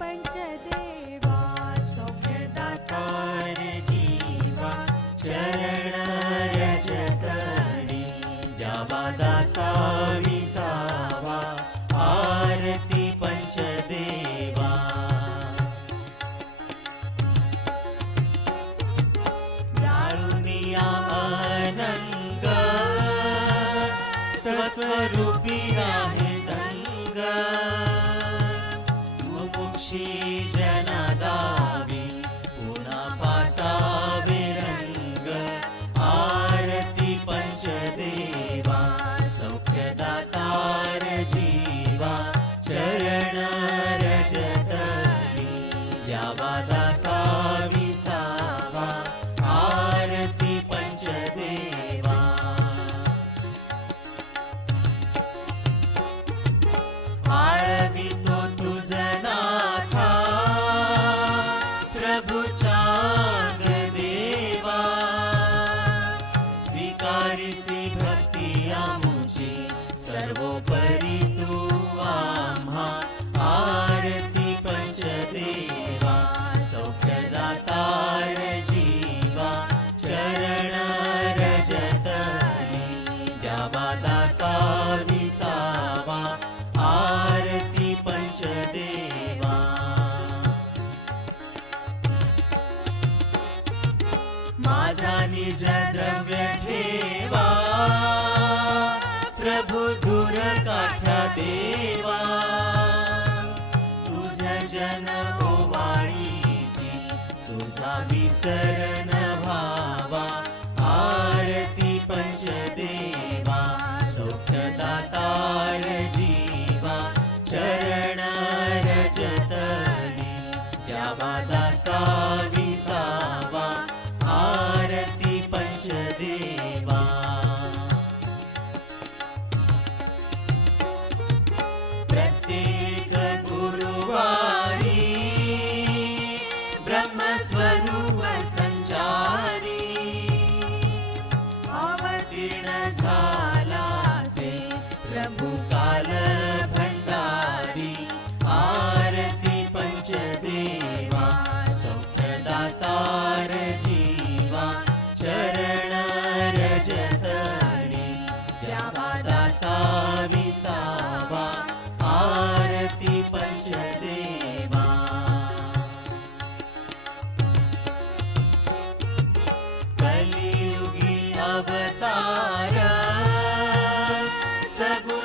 पंचदेवा सौख्यदातार जीवा चरण रजतणी द्यावा दासा विसावा आरती पंचदेवा जाळुनिया अनंग स्वस्वरूपी आहे दंग मुमुक्षी जना दावी पुन्हा पाचावे रंग आरती पंचदेवा सौख्यदातार जीवा चरण रजतणी द्यावा दासा विसावा आरती पंचदेवा आळवितो तुझ नाथा प्रभु चांग देवा स्वीकारिसी भक्ती आमुची सर्वोपरी तू आम्हा आरती पंचदेवा सौख्यदातार जीवा चरण रजतणी द्यावा दासा विसावा आरती पंचदेवा माझा निज द्रव्य ठेवा प्रभु दूर काठा देवा तुझ जन ओवाळीती तुझा विसरण व्हावा आरती पंचदेवा सौख्यदातार जीवा चरण रजतणी द्यावा दासा विसावा आरती पंचदेवा प्रत्येक गुरुवारी ब्रह्मस्वरूप संचारी अवतीर्ण झालासे प्रभु काल भंडारी आरती पंचदेवा सौख्यदातार जीवा चरण रजतणी द्यावा दासा विसावा आरती पंचदेवा कलियुगी अवतार सबु